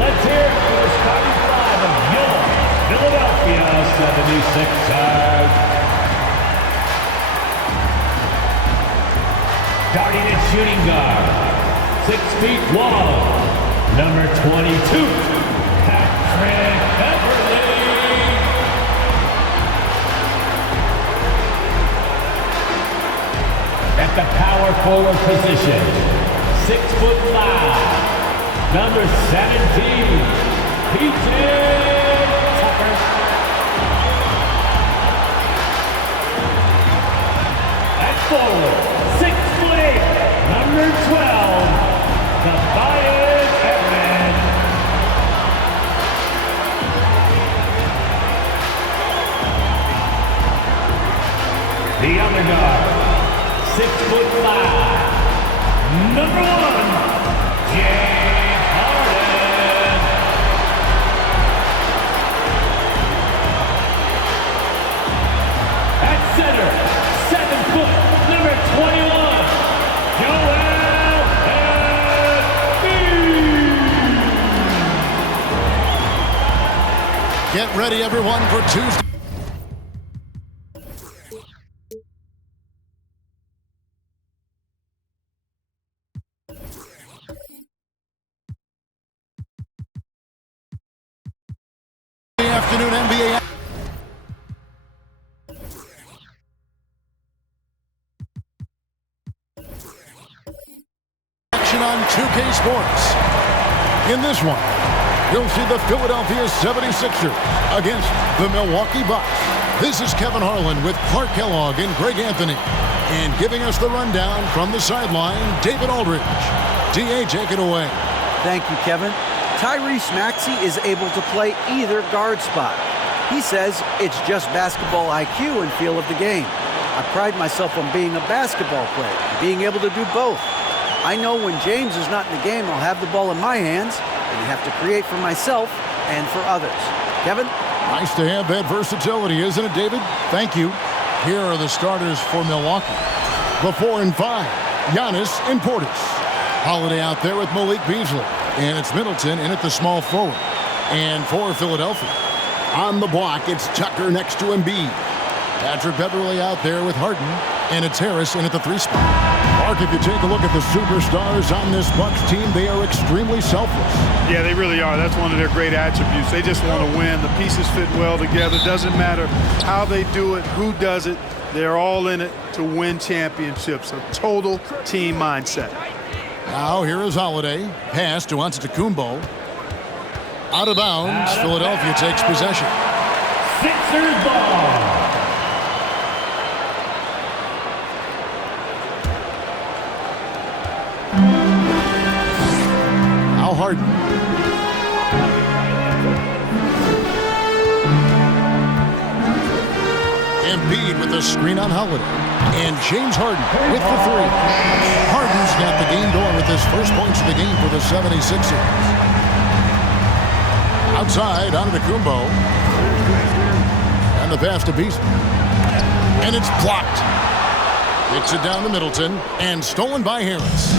Let's hear it for the starting five of your Philadelphia 76ers. Starting at shooting guard, 6 feet long, number 22, Patrick Beverley. At the power forward position, 6'5", number 17, PJ Tucker. At forward, 6'8", number 12, Tobias Harris. The other guard, 6'5", number 1, James Harden. At center, 7 foot, number 21, Joel Embiid. Get ready, everyone, for Tuesday. Afternoon NBA action on 2K Sports. In this one, you'll see the Philadelphia 76ers against the Milwaukee Bucks. This is Kevin Harlan with Clark Kellogg and Greg Anthony. And giving us the rundown from the sideline, David Aldridge. DA, take it away. Thank you, Kevin. Tyrese Maxey is able to play either guard spot. He says it's just basketball IQ and feel of the game. I pride myself on being a basketball player, being able to do both. I know when James is not in the game, I'll have the ball in my hands and have to create for myself and for others. Kevin? Nice to have that versatility, isn't it, David? Thank you. Here are the starters for Milwaukee. The 4 and 5, Giannis and Portis. Holiday out there with Malik Beasley. And it's Middleton in at the small forward. And for Philadelphia, on the block, it's Tucker next to Embiid. Patrick Beverley out there with Harden. And it's Harris in at the 3 spot. Mark, if you take a look at the superstars on this Bucks team, they are extremely selfless. Yeah, they really are. That's one of their great attributes. They just want to win. The pieces fit well together. Doesn't matter how they do it, who does it. They're all in it to win championships. A total team mindset. Now here is Holiday. Pass to Antetokounmpo. Out of bounds. Philadelphia takes possession. Sixers ball. Now Harden. Embiid with the screen on Holiday. And James Harden with the 3. Harden's got the game going with his first points of the game for the 76ers. Outside, Antetokounmpo. And the pass to Beasley. And it's blocked. Kicks it down to Middleton. And stolen by Harris.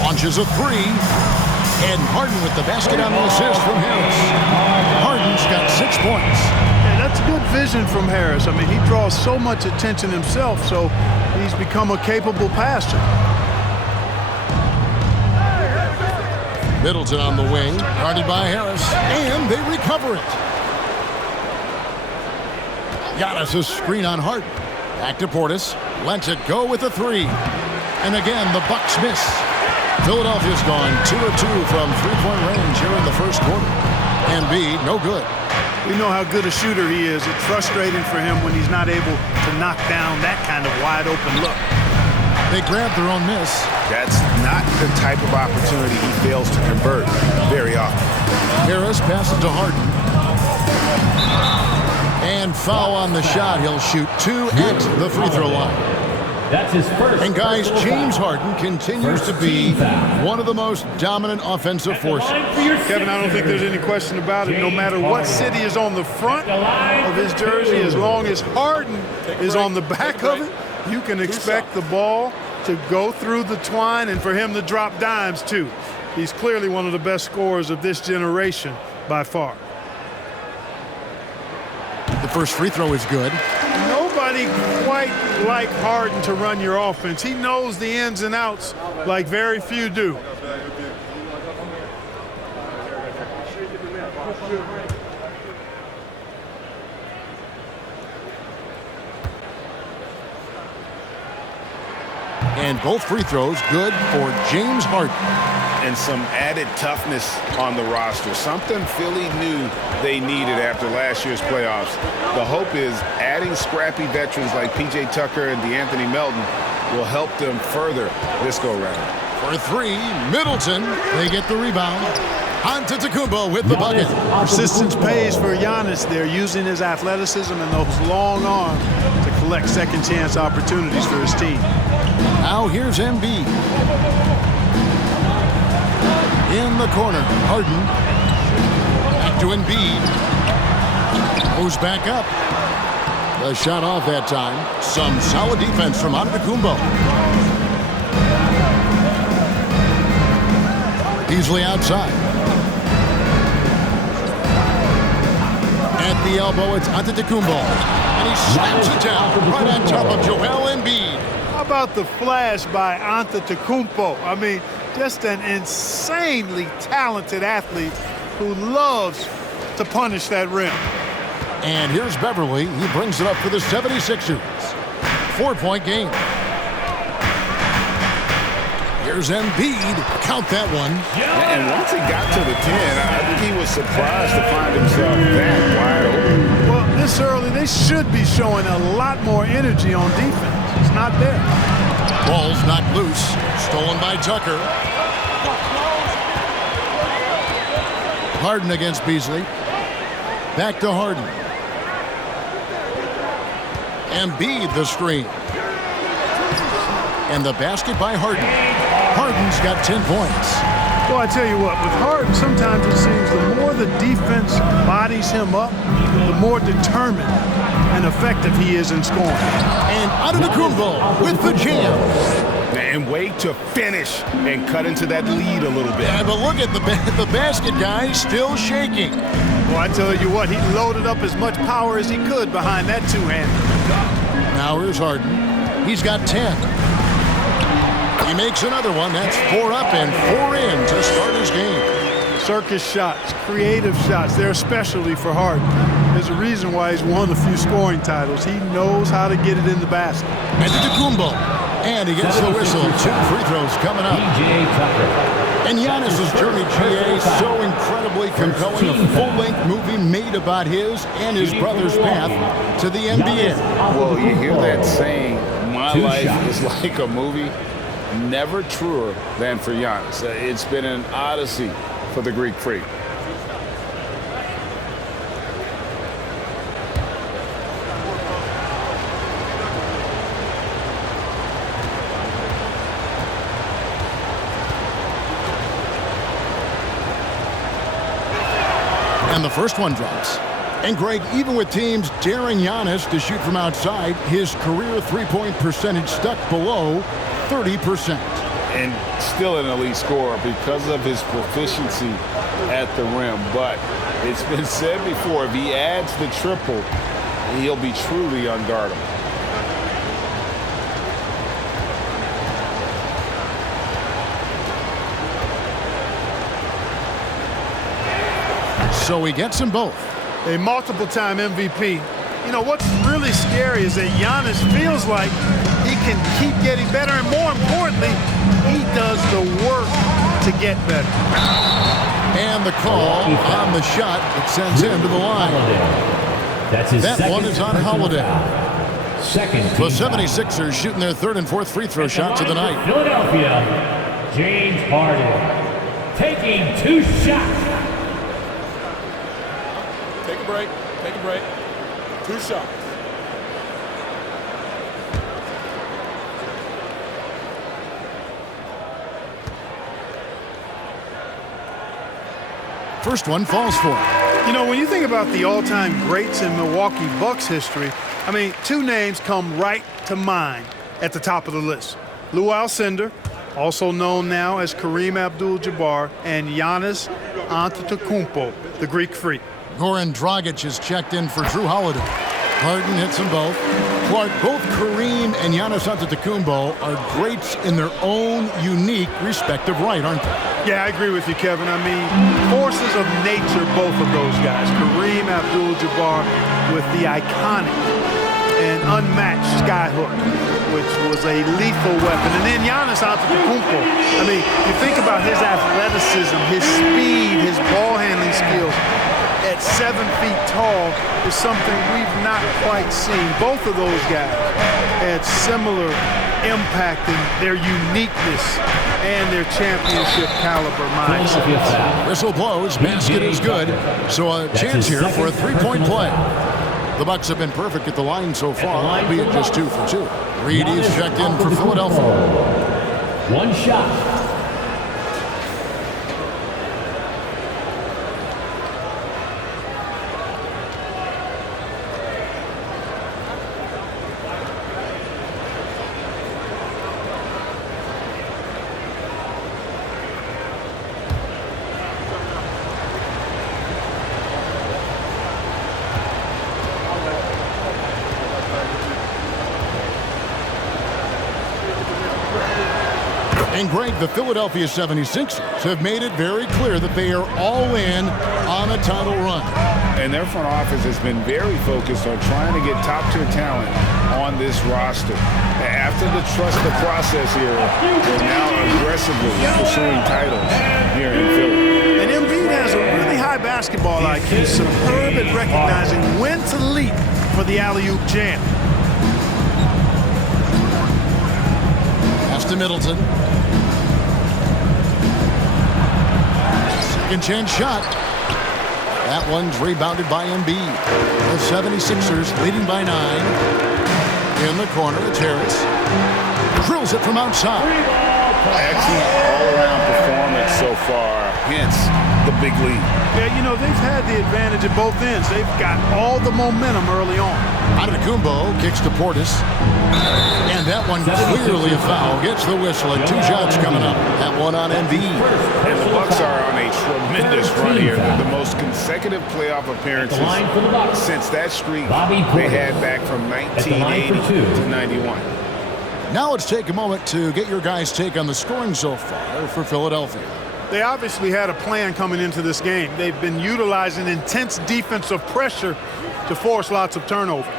Launches a 3. And Harden with the basket on the assist from Harris. Harden's got 6 points. That's good vision from Harris. I mean, he draws so much attention himself, so he's become a capable passer. Middleton on the wing, guarded by Harris, and they recover it. Giannis' screen on Harden. Back to Portis, lets it go with a 3. And again, the Bucks miss. Philadelphia's gone 2 of 2 from 3-point range here in the first quarter. Embiid, no good. We know how good a shooter he is. It's frustrating for him when he's not able to knock down that kind of wide open look. They grab their own miss. That's not the type of opportunity he fails to convert very often. Harris passes to Harden. And foul on the shot. He'll shoot 2 at the free throw line. That's his first. And guys, James Harden continues to be one of the most dominant offensive forces. Kevin, I don't think there's any question about it. No matter what city is on the front of his jersey, as long as Harden is on the back of it, you can expect the ball to go through the twine and for him to drop dimes too. He's clearly one of the best scorers of this generation by far. The first free throw is good. Nobody quite like Harden to run your offense. He knows the ins and outs like very few do. And both free throws good for James Harden. And some added toughness on the roster, something Philly knew they needed after last year's playoffs. The hope is adding scrappy veterans like P.J. Tucker and DeAnthony Melton will help them further this go-round. For three, Middleton. They get the rebound. Antetokounmpo with the bucket. Persistence pays for Giannis. They're using his athleticism and those long arms to collect second chance opportunities for his team. Now here's Embiid. In the corner, Harden. Back to Embiid. Goes back up. The shot off that time. Some solid defense from Antetokounmpo. Beasley outside. At the elbow, it's Antetokounmpo. And he slaps it down right on top of Joel Embiid. How about the flash by Antetokounmpo? I mean, just an insanely talented athlete who loves to punish that rim. And here's Beverly. He brings it up for the 76ers. 4-point game. Here's Embiid. Count that one. And once he got to the 10, I think he was surprised to find himself that wide open. Well, this early, they should be showing a lot more energy on defense. It's not there. Ball's knocked loose. Stolen by Tucker. Harden against Beasley. Back to Harden. Embiid the screen. And the basket by Harden. Harden's got 10 points. Well, I tell you what, with Harden, sometimes it seems the more the defense bodies him up, the more determined and effective he is in scoring. And Antetokounmpo with the jam. And wait to finish and cut into that lead a little bit. Yeah, but look at the basket guy still shaking. Well, I tell you what, he loaded up as much power as he could behind that two-hander. Now here's Harden. He's got 10. He makes another one. That's 4 up and 4 in to start his game. Circus shots, creative shots, they're a specialty for Harden. There's a reason why he's won a few scoring titles. He knows how to get it in the basket. Antetokounmpo. And he gets the whistle. 2 free throws coming up. P.J. Tucker. And Giannis' journey, GA, so incredibly compelling. A full-length movie made about his and his brother's path to the NBA. Well, you hear that saying, my life is like a movie. Never truer than for Giannis. It's been an odyssey for the Greek Freak. And the first one drops. And Greg, even with teams daring Giannis to shoot from outside, his career three-point percentage stuck below 30%. And still an elite scorer because of his proficiency at the rim. But it's been said before, if he adds the triple, he'll be truly unguardable. So he gets them both. A multiple-time MVP. You know, what's really scary is that Giannis feels like he can keep getting better, and more importantly, he does the work to get better. And the call on the shot, it sends him to the line. That's his That one is on Holiday. Second. The 76ers shooting their third and fourth free throw shots of the night. Philadelphia, James Harden taking 2 shots. Take a break. Take a break. 2 shots. First one falls for him. You know, when you think about the all-time greats in Milwaukee Bucks history, I mean, 2 names come right to mind at the top of the list. Lou Alcindor, also known now as Kareem Abdul-Jabbar, and Giannis Antetokounmpo, the Greek Freak. Goran Dragic is checked in for Drew Holiday. Harden hits them both. Clark, both Kareem and Giannis Antetokounmpo are greats in their own unique respective right, aren't they? Yeah, I agree with you, Kevin. I mean, forces of nature, both of those guys. Kareem Abdul-Jabbar with the iconic and unmatched skyhook, which was a lethal weapon. And then Giannis Antetokounmpo. I mean, you think about his athleticism, his speed, his ball handling skills. At 7 feet tall is something we've not quite seen. Both of those guys had similar impact in their uniqueness and their championship caliber mindset. Whistle blows, basket is good, so a chance here for a three-point play. The Bucks have been perfect at the line so far, albeit just 2 for 2. Reed is checked in for Philadelphia. One shot. And Greg, the Philadelphia 76ers have made it very clear that they are all in on a title run. And their front office has been very focused on trying to get top-tier talent on this roster. After the trust the process here, they're now aggressively pursuing titles here in Philly. And Embiid has a really high basketball IQ, superb at recognizing when to leap for the alley-oop jam. Pass to Middleton. Second chance shot. That one's rebounded by Embiid. The 76ers leading by 9. In the corner, it's Harris. Drills it from outside. Excellent all-around performance so far, hence the big lead. Yeah, you know, they've had the advantage at both ends. They've got all the momentum early on. Antetokounmpo kicks to Portis. And that one clearly a foul. Gets the whistle at 2 shots coming up. That one on Embiid. And the Bucks are on a tremendous run here. The most consecutive playoff appearances since that streak they had back from 1980 to 91. Now let's take a moment to get your guys' take on the scoring so far for Philadelphia. They obviously had a plan coming into this game. They've been utilizing intense defensive pressure to force lots of turnovers.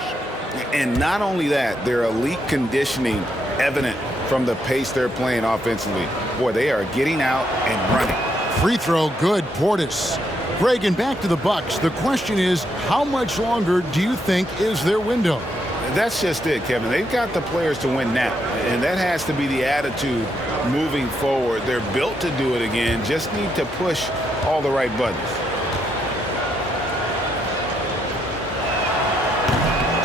And not only that, their elite conditioning evident from the pace they're playing offensively. Boy, they are getting out and running. Free throw good, Portis. Greg, and back to the Bucks. The question is, how much longer do you think is their window? That's just it, Kevin. They've got the players to win now, and that has to be the attitude moving forward. They're built to do it again, just need to push all the right buttons.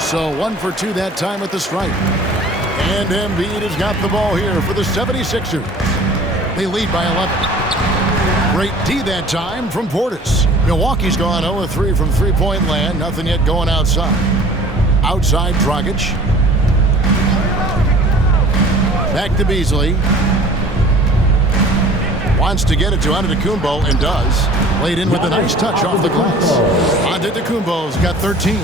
So 1 for 2 that time at the stripe. And Embiid has got the ball here for the 76ers. They lead by 11. Great D that time from Portis. Milwaukee's gone 0-3 from three-point land. Nothing yet going outside. Outside, Dragic. Back to Beasley. Wants to get it to Antetokounmpo and does. Laid in with a nice touch off the glass. Antetokounmpo's got 13.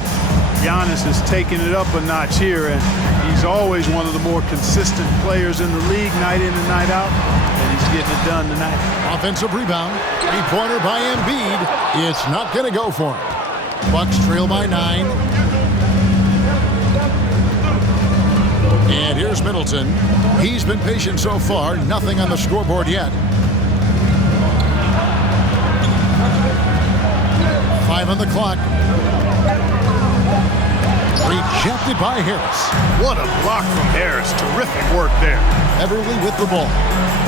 Giannis has taken it up a notch here, and he's always one of the more consistent players in the league, night in and night out, and he's getting it done tonight. Offensive rebound. Three-pointer by Embiid. It's not going to go for him. Bucks trail by 9. And here's Middleton. He's been patient so far. Nothing on the scoreboard yet. 5 on the clock. Rejected by Harris. What a block from Harris. Terrific work there. Everly with the ball.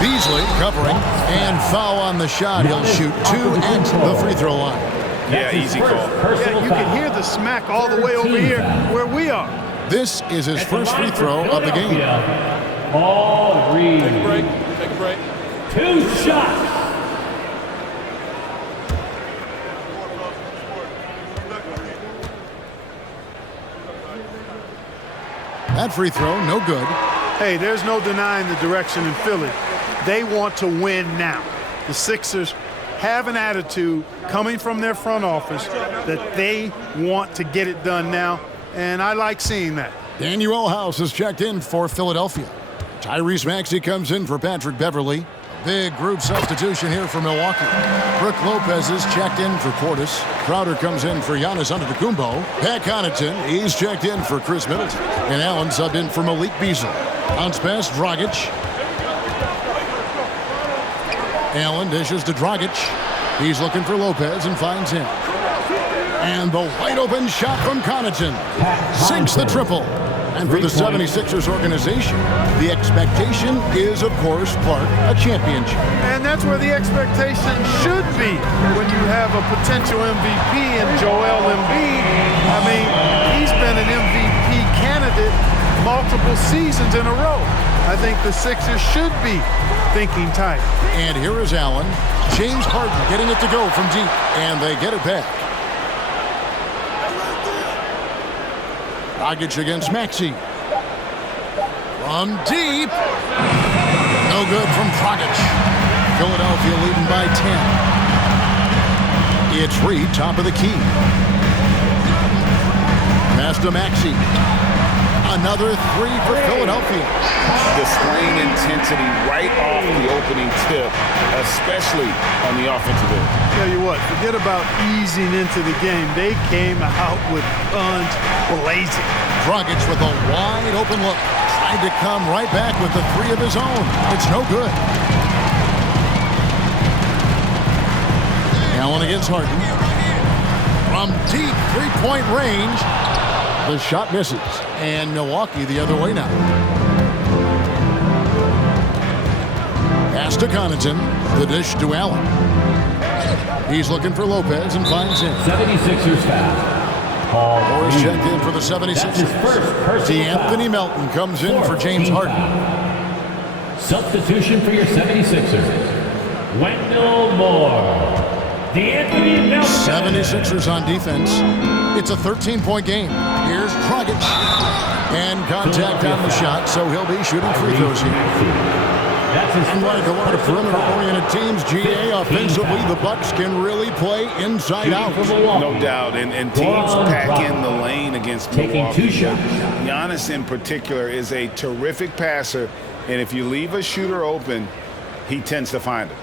Beasley covering. And foul on the shot. He'll shoot 2 at the free throw line. Yeah, easy call. Yeah, you can hear the smack all the way over here where we are. This is his first free throw of the game. All Reed. Take a break. Take a break. 2 shots. That free throw, no good. Hey, there's no denying the direction in Philly. They want to win now. The Sixers have an attitude coming from their front office that they want to get it done now, and I like seeing that. Daniel House is checked in for Philadelphia. Tyrese Maxey comes in for Patrick Beverley. Big group substitution here for Milwaukee. Brook Lopez is checked in for Portis. Crowder comes in for Giannis Antetokounmpo. Pat Connaughton, he's checked in for Chris Middleton. And Allen subbed in for Malik Beasley. Bounce pass, Dragic. Allen dishes to Dragic. He's looking for Lopez and finds him. And the wide open shot from Connaughton sinks the triple. And for the 76ers organization, the expectation is, of course, Clark, a championship. And that's where the expectation should be when you have a potential MVP in Joel Embiid. I mean, he's been an MVP candidate multiple seasons in a row. I think the Sixers should be thinking tight. And here is Allen. James Harden getting it to go from deep, and they get it back. Dragic against Maxey. From deep. No good from Dragic. Philadelphia leading by 10. It's Reed, top of the key. Pass to Maxey. Another three for Philadelphia. Displaying intensity right off the opening tip, especially on the offensive end. Tell you what, forget about easing into the game. They came out with guns blazing. Dragic with a wide open look. Tried to come right back with the three of his own. It's no good. Allen against Harden. From deep three-point range. The shot misses. And Milwaukee the other way now. Pass to Connaughton. The dish to Allen. He's looking for Lopez and finds him. 76ers foul. Paul Morris Reed. checked in for the That's his 76ers. first personal D'Anthony foul. Melton comes in for James Team Harden. foul. Substitution for your 76ers. Wendell Moore. D'Anthony Melton. 76ers on defense. It's a 13-point game. Here's Dragic. And contact on the shot, so he'll be shooting free throws here. That's his And like a lot of first perimeter-oriented teams, GA, offensively, the Bucks can really play inside out. No doubt, and teams pack in the lane against Taking Milwaukee. two shots. Giannis in particular is a terrific passer, and if you leave a shooter open, he tends to find it.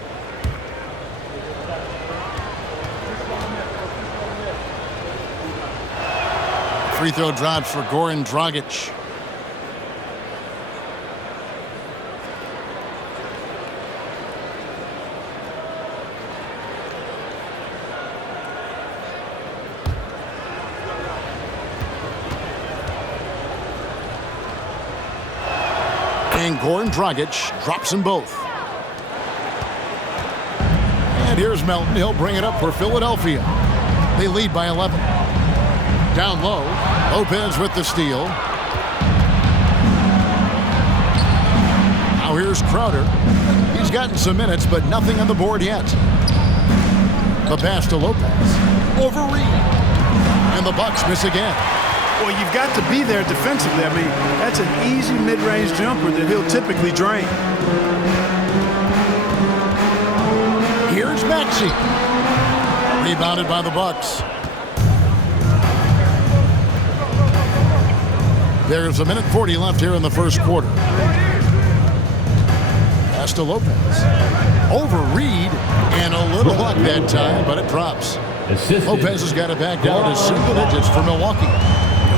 Free throw drops for Goran Dragic. And Goran Dragic drops them both. And here's Melton. He'll bring it up for Philadelphia. They lead by 11. Down low. Lopez with the steal. Now here's Crowder. He's gotten some minutes, but nothing on the board yet. The pass to Lopez. Over Reed. And the Bucks miss again. Well, you've got to be there defensively. I mean, that's an easy mid-range jumper that he'll typically drain. Here's Maxey. Rebounded by the Bucks. There's a minute 40 left here in the first quarter. Pass to Lopez. Over Reed. And a little luck that time, but it drops. Assisted. Lopez has got it back down to single digits for Milwaukee.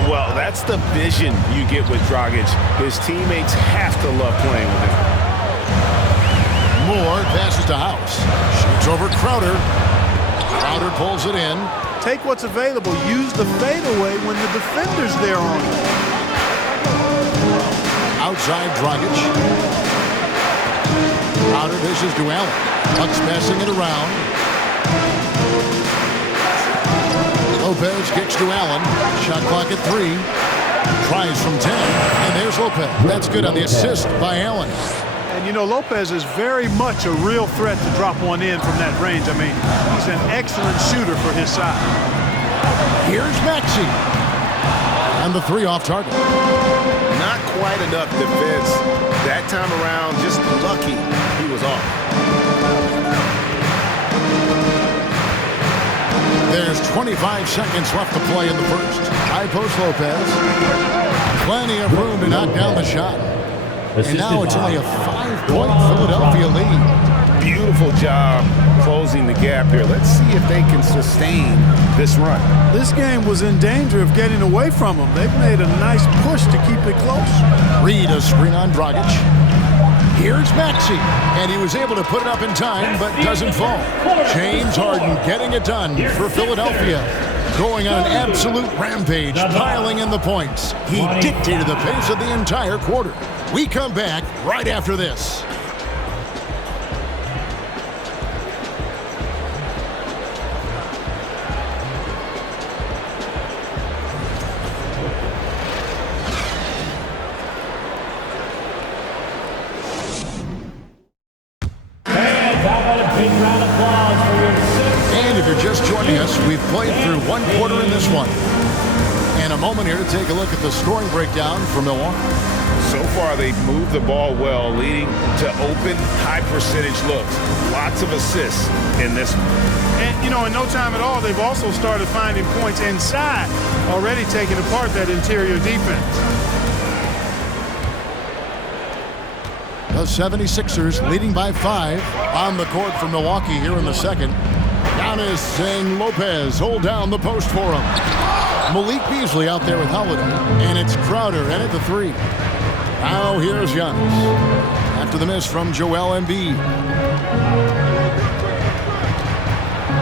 Well, that's the vision you get with Dragic. His teammates have to love playing with him. Moore passes to House. Shoots over Crowder. Crowder pulls it in. Take what's available. Use the fadeaway when the defender's there on you. Outside Dragic. Crowder dishes to Allen. Bucks passing it around. Lopez kicks to Allen. Shot clock at 3. Tries from 10. And there's Lopez. That's good on the assist by Allen. And, you know, Lopez is very much a real threat to drop one in from that range. I mean, he's an excellent shooter for his size. Here's Maxey. And the 3 off target. Not quite enough defense. That time around, just lucky he was off. There's 25 seconds left to play in the first. High post Lopez. Plenty of room to knock down the shot. And now it's only a 5-point Philadelphia lead. Beautiful job closing the gap here. Let's see if they can sustain this run. This game was in danger of getting away from them. They've made a nice push to keep it close. Reed a screen on Dragic. Here's Maxey, and he was able to put it up in time, but doesn't fall. James Harden getting it done for Philadelphia. Going on an absolute rampage, piling in the points. He dictated the pace of the entire quarter. We come back right after this. And if you're just joining us, we've played through one quarter in this one. And a moment here to take a look at the scoring breakdown for Milwaukee. So far, they've moved the ball well, leading to open, high-percentage looks. Lots of assists in this one. And, you know, in no time at all, they've also started finding points inside, already taking apart that interior defense. The 76ers leading by 5 on the court for Milwaukee here in the second. Giannis and Lopez hold down the post for him. Malik Beasley out there with Holiday, and it's Crowder in at the 3. Now here's Giannis after the miss from Joel Embiid.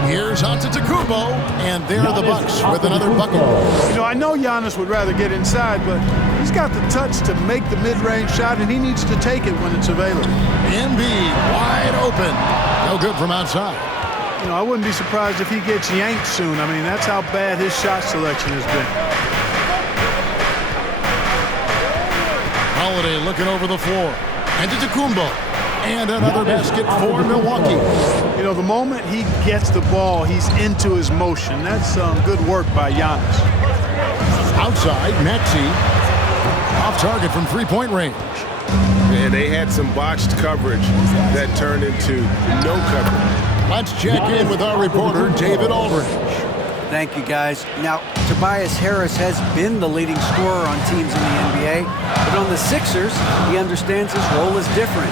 Here's Antetokounmpo, and there are the Bucks with another bucket. You know, I know Giannis would rather get inside, but he's got the touch to make the mid-range shot, and he needs to take it when it's available. Embiid wide open. No good from outside. You know, I wouldn't be surprised if he gets yanked soon. I mean, that's how bad his shot selection has been. Holiday looking over the floor. Antetokounmpo. And another basket for Milwaukee. You know, the moment he gets the ball, he's into his motion. That's good work by Giannis. Outside, Maxey. Off target from three-point range. And they had some botched coverage that turned into no coverage. Let's check in with our reporter, David Aldridge. Thank you, guys. Now, Tobias Harris has been the leading scorer on teams in the NBA, but on the Sixers, he understands his role is different.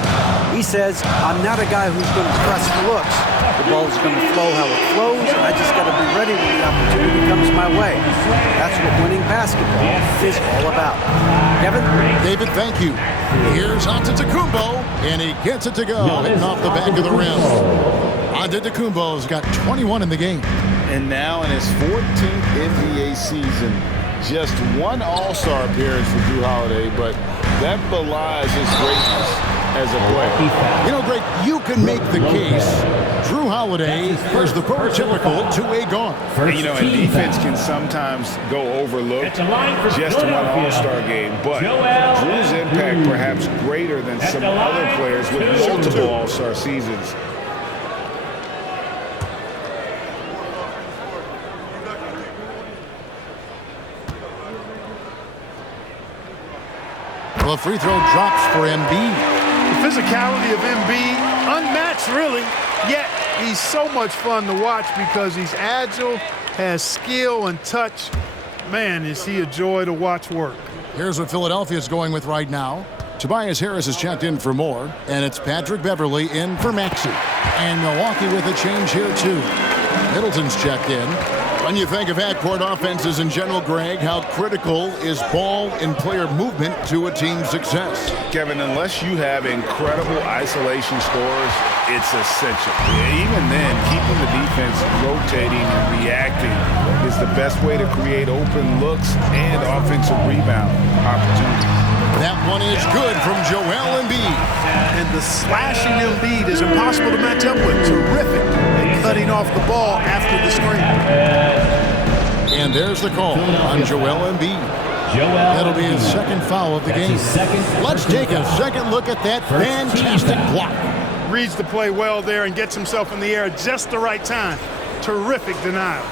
He says, I'm not a guy who's going to press for looks. The ball is going to flow how it flows, and I just got to be ready when the opportunity comes my way. That's what winning basketball is all about. Kevin? David, thank you. Here's Antetokounmpo, and he gets it to go, hitting off the back of the rim. Antetokounmpo's got 21 in the game. And now in his 14th NBA season, just one All-Star appearance for Jrue Holiday, but that belies his greatness as a player. You know, Greg, you can make the case Jrue Holiday is the prototypical two-way guard. And, you know, and defense can sometimes go overlooked. Just one All-Star game, but Jrue's impact perhaps greater than some other players with multiple All-Star seasons. The free throw drops for Embiid. The physicality of Embiid, unmatched really, yet he's so much fun to watch because he's agile, has skill and touch. Man, is he a joy to watch work. Here's what Philadelphia is going with right now. Tobias Harris is checked in for Moore, and it's Patrick Beverley in for Maxey. And Milwaukee with a change here, too. Middleton's checked in. When you think of half-court offenses in general, Greg, how critical is ball and player movement to a team's success? Kevin, unless you have incredible isolation scores, it's essential. Even then, keeping the defense rotating and reacting is the best way to create open looks and offensive rebound opportunities. That one is good from Joel Embiid. And the slashing Embiid is impossible to match up with. Terrific at cutting off the ball after the screen. And there's the call on Joel Embiid. That'll be his second foul of the game. Let's take a second look at that fantastic block. Reads the play well there and gets himself in the air at just the right time. Terrific denial.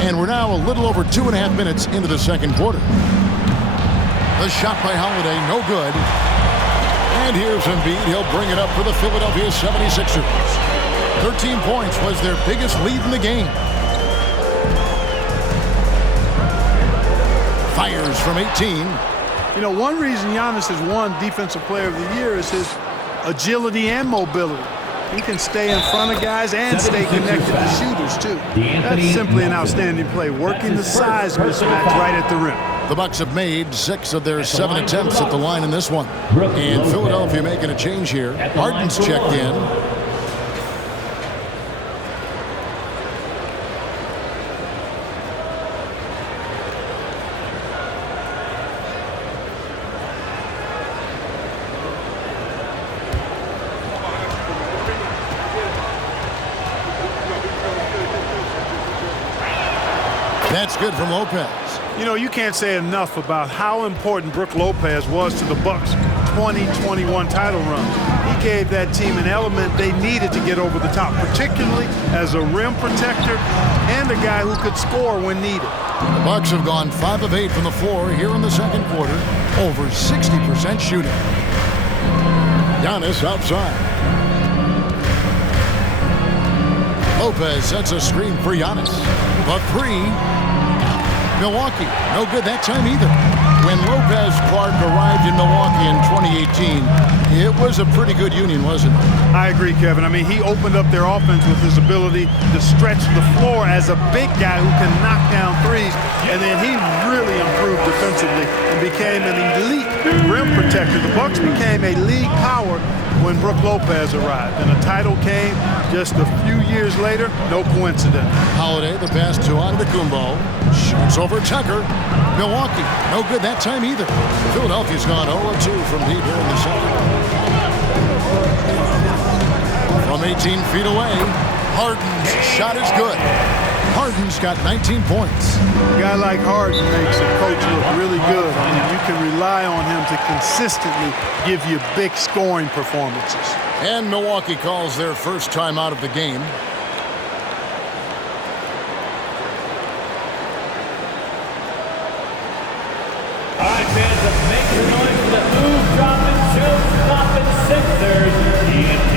And And we're now a little over 2.5 minutes into the second quarter. The shot by Holiday, no good. And here's Embiid. He'll bring it up for the Philadelphia 76ers. 13 points was their biggest lead in the game. Fires from 18. You know, one reason Giannis has won Defensive Player of the Year is his agility and mobility. He can stay in front of guys and stay connected to shooters, too. That's simply an outstanding play, working the size mismatch right at the rim. The Bucks have made 6 of their 7 attempts at the line in this one. And Philadelphia making a change here. Harden's checked in. That's good from Lopez. You know, you can't say enough about how important Brook Lopez was to the Bucks' 2021 title run. He gave that team an element they needed to get over the top, particularly as a rim protector and a guy who could score when needed. The Bucks have gone 5 of 8 from the floor here in the second quarter, over 60% shooting. Giannis outside. Lopez sets a screen for Giannis. The 3. Milwaukee, no good that time either. When Lopez Clark arrived in Milwaukee in 2018, it was a pretty good union, wasn't it? I agree, Kevin. I mean, he opened up their offense with his ability to stretch the floor as a big guy who can knock down threes, and then he really improved defensively and became an elite rim protector. The Bucks became a league power when Brook Lopez arrived, and a title came just a few years later. No coincidence. Holiday, the pass to Antetokounmpo, shoots over Tucker. Milwaukee, no good that time either. Philadelphia's gone 0-2 from deep here in the second. From 18 feet away, Harden's shot is good. Harden's got 19 points. A guy like Harden makes a coach look really good. I mean, you can rely on him to consistently give you big scoring performances. And Milwaukee calls their first time out of the game. All right, fans, make your noise for the move, drop, and shoot, stop, and Sixers. TNT.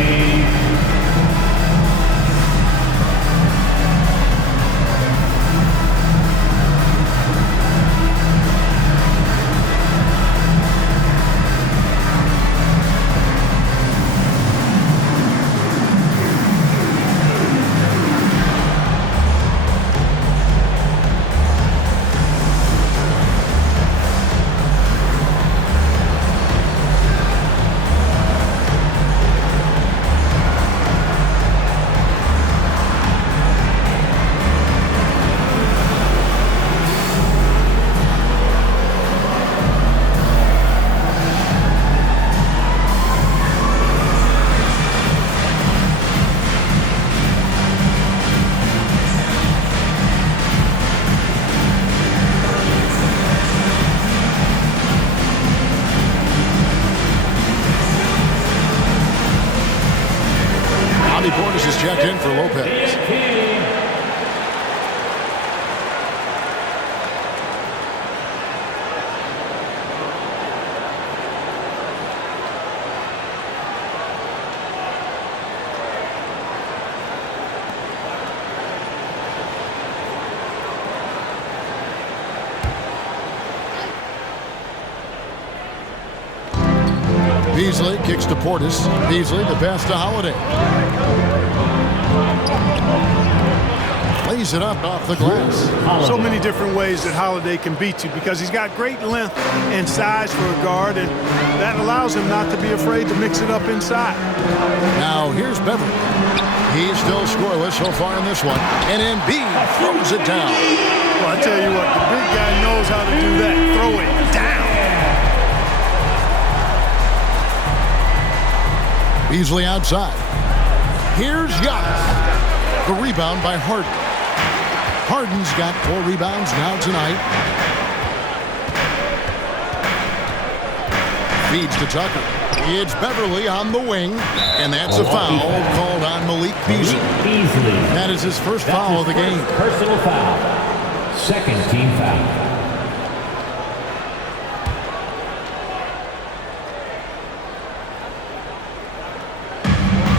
Portis is checked in for Lopez. Beasley kicks to Portis. Beasley, the pass to Holiday. Lays it up off the glass. So many different ways that Holiday can beat you because he's got great length and size for a guard, and that allows him not to be afraid to mix it up inside. Now here's Beverly. He's still scoreless so far in this one. And Embiid throws it down. Well, I tell you what, the big guy knows how to do that. Throw it down. Beasley outside. Here's Giannis. The rebound by Harden. Harden's got 4 rebounds now tonight. Feeds to Tucker. It's Beverly on the wing, and that's a foul called on Malik Beasley. That is his first foul of the game. Personal foul. second team foul.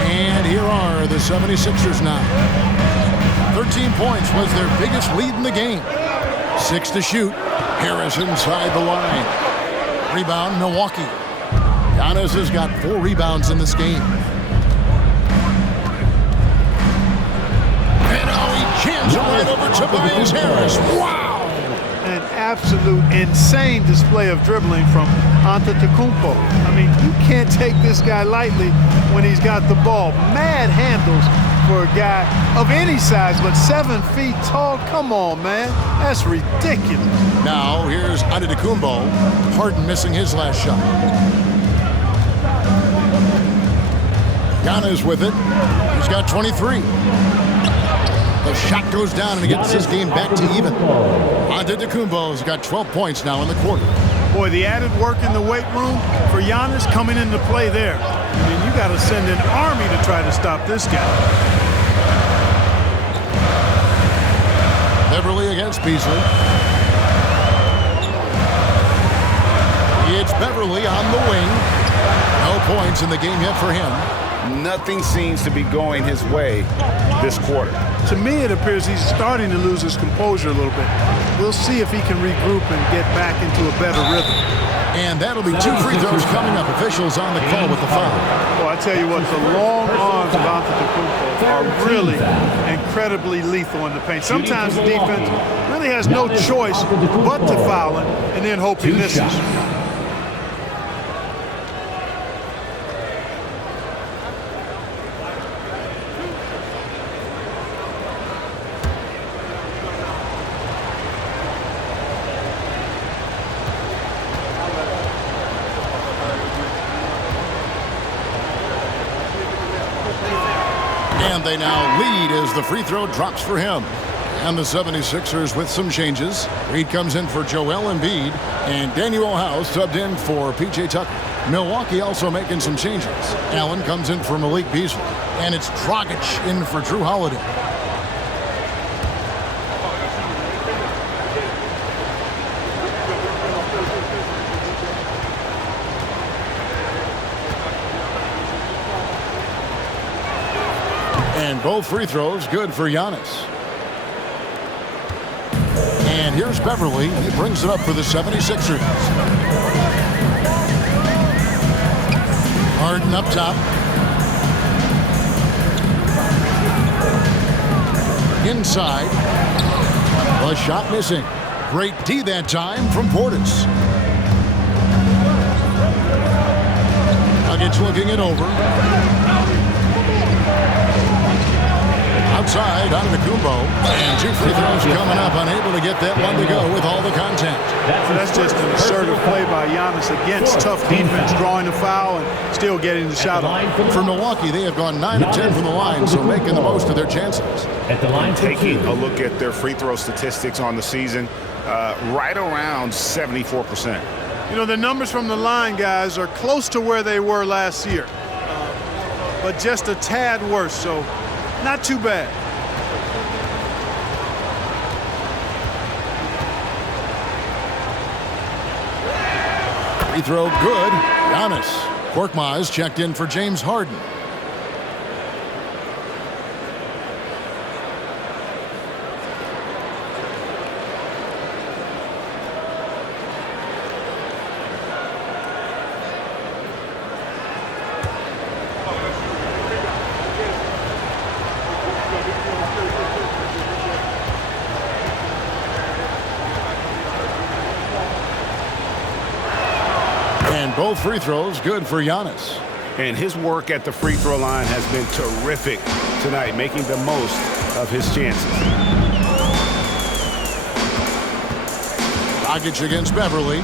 And here are the 76ers now. 13 points was their biggest lead in the game. 6 to shoot. Harris inside the line. Rebound, Milwaukee. Giannis has got 4 rebounds in this game. And now he jams it right over Tobias Harris. Wow! An absolute insane display of dribbling from Antetokounmpo. I mean, you can't take this guy lightly when he's got the ball. Mad handles for a guy of any size, but 7 feet tall. Come on, man. That's ridiculous. Now here's Antetokounmpo. Harden missing his last shot. Giannis with it. He's got 23. The shot goes down and he gets his game back to even. Antetokounmpo's got 12 points now in the quarter. Boy, the added work in the weight room for Giannis coming into play there. I mean, you got to send an army to try to stop this guy. Beverly against Beasley. It's Beverly on the wing. No points in the game yet for him. Nothing seems to be going his way this quarter. To me, it appears he's starting to lose his composure a little bit. We'll see if he can regroup and get back into a better rhythm. And that'll be 2 free throws coming up. Officials on the call with the foul. Well, I tell you what, the long arms of Antetokounmpo are really incredibly lethal in the paint. Sometimes the defense really has no choice but to foul him and then hope he misses. And they now lead as the free throw drops for him. And the 76ers with some changes. Reed comes in for Joel Embiid, and Daniel House subbed in for P.J. Tucker. Milwaukee also making some changes. Allen comes in for Malik Beasley, and it's Dragic in for Drew Holiday. And both free throws good for Giannis. And here's Beverly. He brings it up for the 76ers. Harden up top. Inside. A shot missing. Great D that time from Portis. Nuggets looking it over. Outside, Antetokounmpo, and 2 free throws coming up, unable to get that one to go with all the contact. That's just an assertive play by Giannis against tough defense, drawing the foul and still getting the shot off. For Milwaukee, they have gone 9 of 10 from the line, so making the most of their chances. At the line, taking a look at their free throw statistics on the season, right around 74%. You know, the numbers from the line, guys, are close to where they were last year, but just a tad worse, so not too bad. Free throw good. Giannis. Korkmaz checked in for James Harden. And both free throws good for Giannis. And his work at the free throw line has been terrific tonight, making the most of his chances. Dragic against Beverly.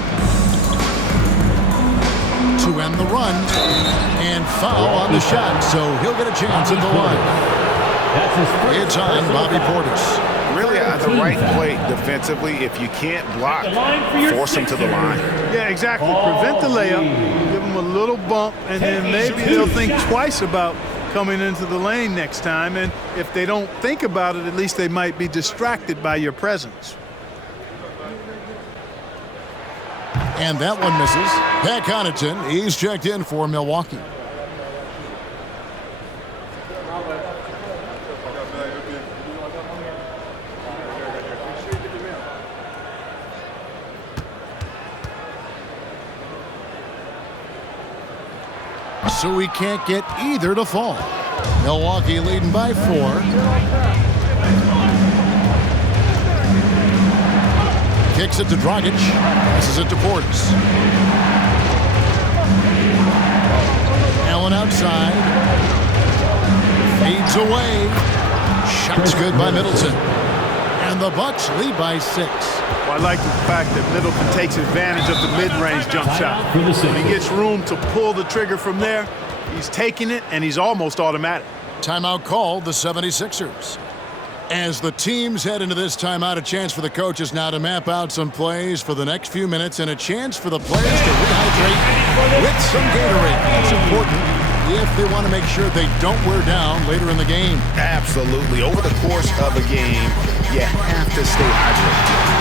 To end the run. And foul on the shot, so he'll get a chance at the line. It's on Bobby Portis. Really at the right play defensively. If you can't block, force him to the line. Yeah, exactly. Prevent the layup, give them a little bump, and then maybe they'll think twice about coming into the lane next time. And if they don't think about it, at least they might be distracted by your presence. And that one misses. Pat Connaughton, he's checked in for Milwaukee. So we can't get either to fall. Milwaukee leading by 4. Kicks it to Dragic. Passes it to Portis. Allen outside. Feeds away. Shot's good by Middleton. And the Bucks lead by 6. Well, I like the fact that Middleton takes advantage of the mid-range jump shot. When he gets room to pull the trigger from there, he's taking it, and he's almost automatic. Timeout called the 76ers. As the teams head into this timeout, a chance for the coaches now to map out some plays for the next few minutes and a chance for the players to rehydrate with some Gatorade. It's important if they want to make sure they don't wear down later in the game. Absolutely. Over the course of a game, you have to stay hydrated.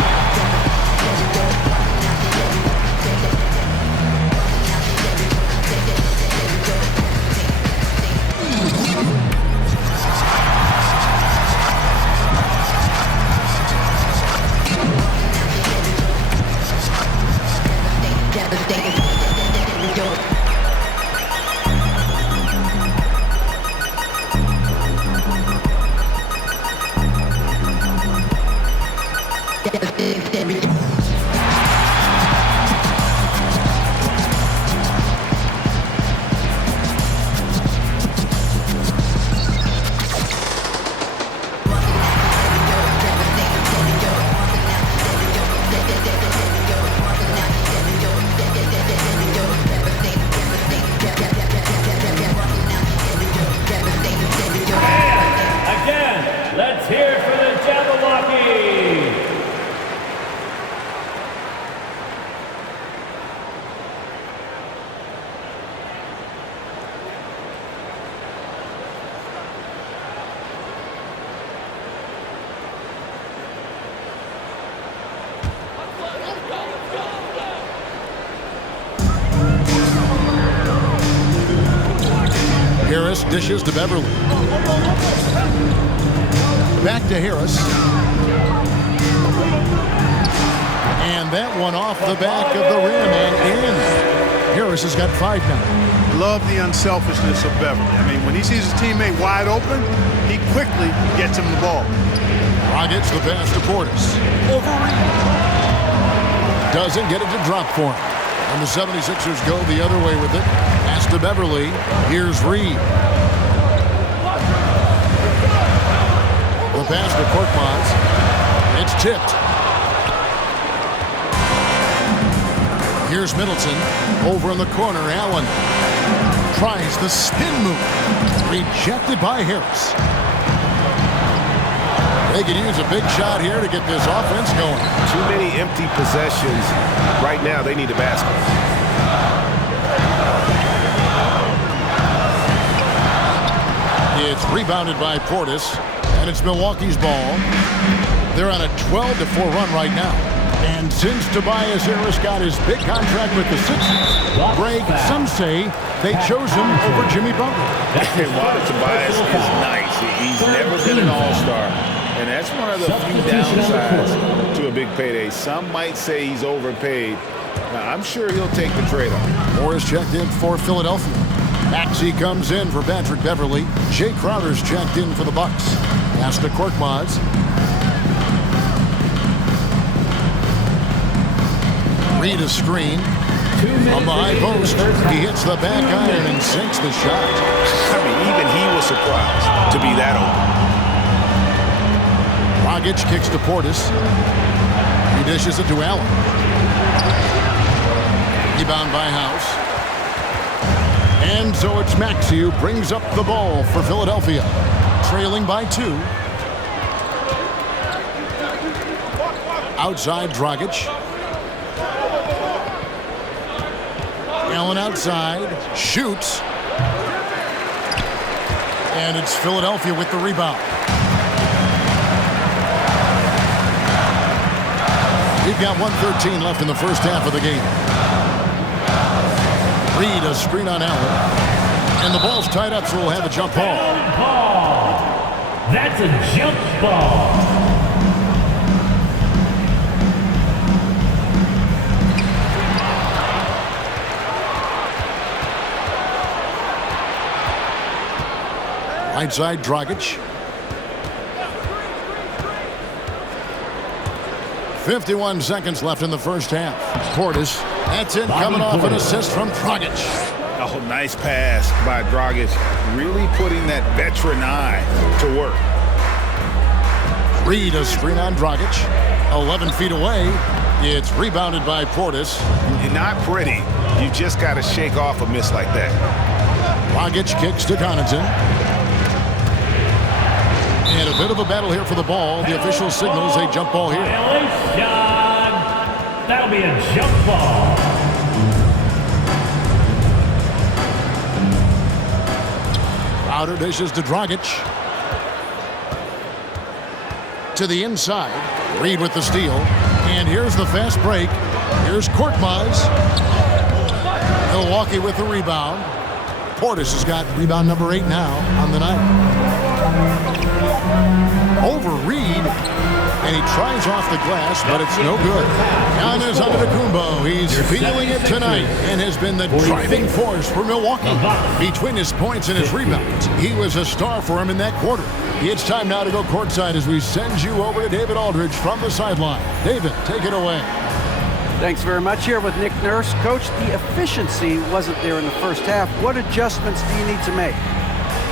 Harris dishes to Beverly. Back to Harris. And that one off the back of the rim and in. Harris has got 5 now. Love the unselfishness of Beverly. I mean, when he sees his teammate wide open, he quickly gets him the ball. Dragic the pass to Portis. Over Reed. Doesn't get it to drop for him. And the 76ers go the other way with it. Pass to Beverly. Here's Reed. The pass to Korkmaz. It's tipped. Here's Middleton. Over in the corner, Allen tries the spin move. Rejected by Harris. They could use a big shot here to get this offense going. Too many empty possessions. Right now, they need a basket. It's rebounded by Portis, and it's Milwaukee's ball. They're on a 12-4 run right now. And since Tobias Harris got his big contract with the Sixers, Greg, some say they chose him over Jimmy Butler. And while Tobias is nice, he's never been an all-star. And that's one of the few downsides to a big payday. Some might say he's overpaid. Now, I'm sure he'll take the trade-off. Morris checked in for Philadelphia. Maxey comes in for Patrick Beverly. Jay Crowder's checked in for the Bucks. Pass to Korkmaz. Reed a screen. On the high post, he hits the back iron and sinks the shot. I mean, even he was surprised to be that open. Dragic kicks to Portis. He dishes it to Allen. Rebound by House. And so it's Maxey who brings up the ball for Philadelphia. Trailing by 2. Outside Dragic. Allen outside. Shoots. And it's Philadelphia with the rebound. We've got 1:13 left in the first half of the game. Reed, a screen on Allen. And the ball's tied up, so we'll have a jump ball. That's a jump ball. Right side, Dragic. 51 seconds left in the first half. Portis, that's it, coming off an assist from Dragic. Oh, nice pass by Dragic. Really putting that veteran eye to work. Reed, a screen on Dragic. 11 feet away. It's rebounded by Portis. Not pretty. You just got to shake off a miss like that. Dragic kicks to Connaughton. And a bit of a battle here for the ball. The official signals a jump ball here. Violation. That'll be a jump ball. Crowder dishes to Dragic. To the inside. Reed with the steal. And here's the fast break. Here's Korkmaz. Milwaukee with the rebound. Portis has got rebound number 8 now on the night. Over Reed, and he tries off the glass, but it's no good. Giannis Antetokounmpo, he's feeling it tonight and has been the driving force for Milwaukee. Between his points and his rebounds, he was a star for him in that quarter. It's time now to go courtside as we send you over to David Aldridge from the sideline. David, take it away. Thanks very much. Here with Nick Nurse. Coach, the efficiency wasn't there in the first half. What adjustments do you need to make?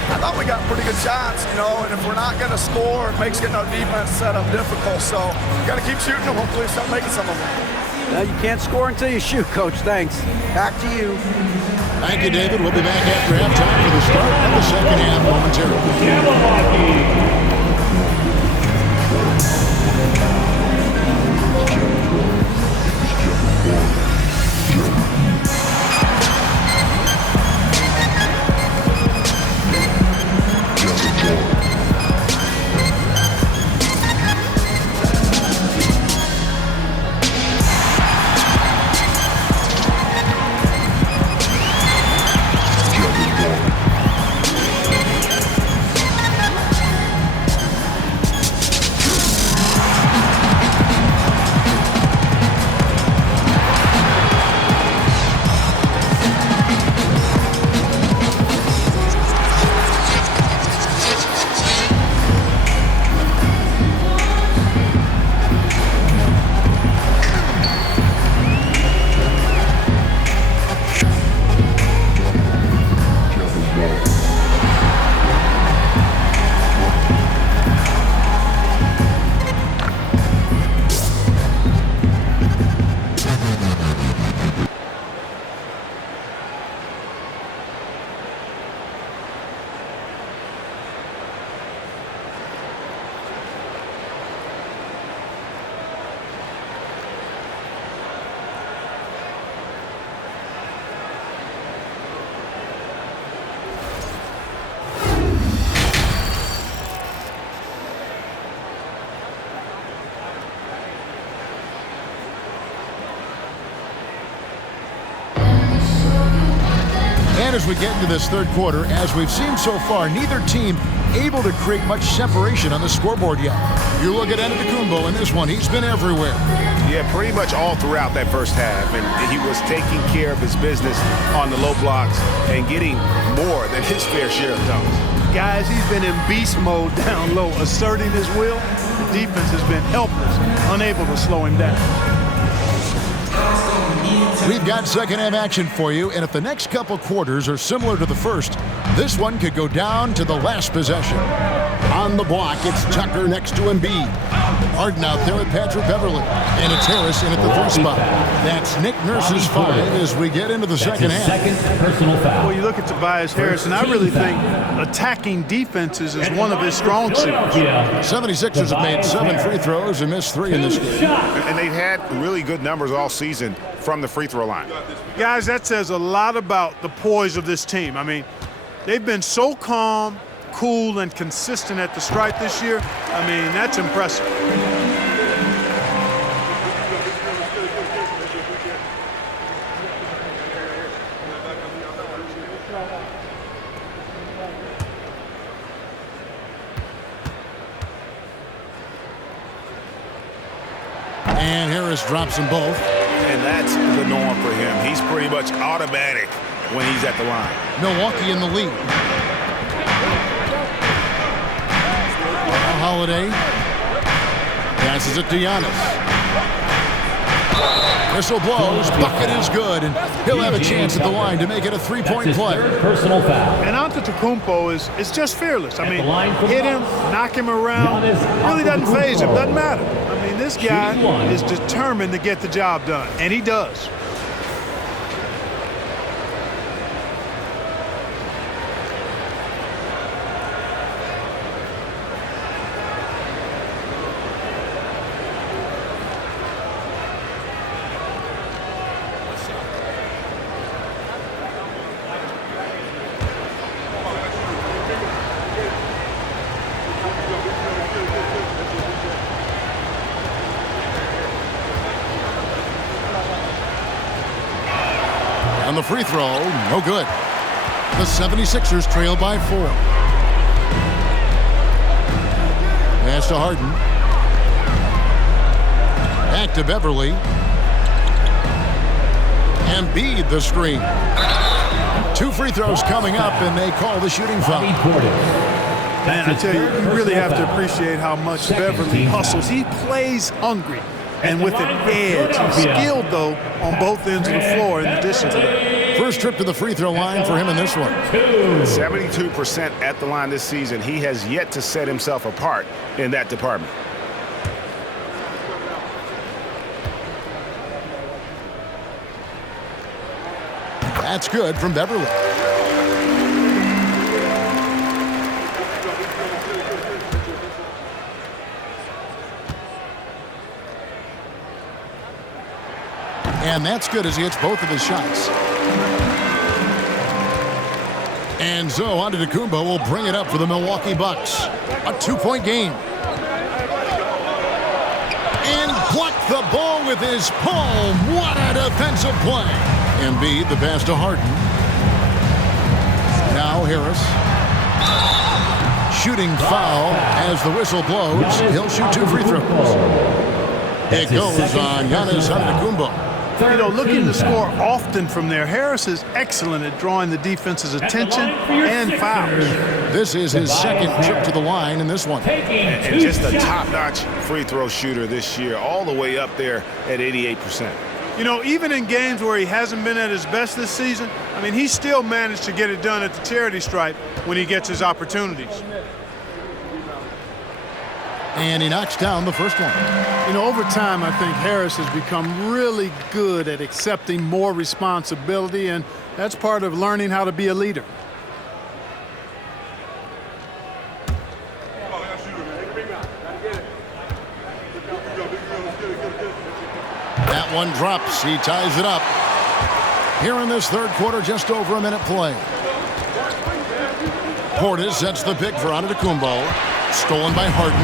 I thought we got pretty good shots, and if we're not going to score, it makes getting our defense set up difficult. So we got to keep shooting them. Hopefully start making some of them. You can't score until you shoot, Coach. Thanks. Back to you. Thank you, David. We'll be back after halftime for the start of the second half momentarily. As we get into this third quarter, as we've seen so far, neither team able to create much separation on the scoreboard yet. You look at Antetokounmpo in this one, he's been everywhere. Yeah, pretty much all throughout that first half, and he was taking care of his business on the low blocks and getting more than his fair share of dunks. Guys, he's been in beast mode down low, asserting his will. The defense has been helpless, unable to slow him down. We've got second half action for you, and if the next couple quarters are similar to the first, this one could go down to the last possession. On the block, it's Tucker next to Embiid. Harden out there with Patrick Beverly, and it's Harris in at the 3 spot. That's Nick Nurse's 5 as we get into the second half. Second personal foul. Well, you look at Tobias Harris, and I really think attacking defenses is one of his strong suits. 76ers have made 7 free throws and missed 3 in this game. And they've had really good numbers all season from the free throw line. Guys, that says a lot about the poise of this team. I mean, they've been so calm, cool, and consistent at the stripe this year. I mean, that's impressive. And Harris drops them both. And that's the norm for him. He's pretty much automatic when he's at the line. Milwaukee in the lead. Holiday passes it to Giannis. Whistle blows. Bucket is good, and he'll have a chance at the line to make it a three-point play. Personal foul. And Antetokounmpo is just fearless. I mean, hit him, knock him around. Really doesn't faze him. Doesn't matter. I mean, this guy is determined to get the job done, and he does. On the free throw, no good. The 76ers trail by 4. Pass to Harden. Back to Beverly. Embiid the screen. 2 free throws coming up, and they call the shooting foul. Man, I tell you, you really have to appreciate how much Beverly hustles. He plays hungry and with an edge. He's skilled, though, on both ends of the floor in addition to that. First trip to the free throw line for him in this one. 72% at the line this season. He has yet to set himself apart in that department. That's good from Beverly. And that's good as he hits both of his shots. And so Antetokounmpo will bring it up for the Milwaukee Bucks. A 2-point game. And blocked the ball with his palm. What a defensive play. Embiid, the pass to Harden. Now Harris. Shooting foul as the whistle blows. He'll shoot 2 free throws. It goes on Giannis Antetokounmpo. You know, looking to score often from there. Harris is excellent at drawing the defense's attention and fouls. This is his second trip to the line in this one. And just a top-notch free throw shooter this year, all the way up there at 88%. You know, even in games where he hasn't been at his best this season, I mean, he still managed to get it done at the charity stripe when he gets his opportunities. And he knocks down the first one. You know, over time, I think Harris has become really good at accepting more responsibility, and that's part of learning how to be a leader. That one drops. He ties it up. Here in this third quarter, just over a minute play. Portis sets the pick for Antetokounmpo. Stolen by Harden.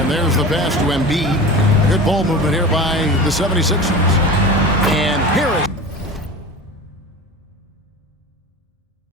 And there's the pass to Embiid. Good ball movement here by the 76ers. And here it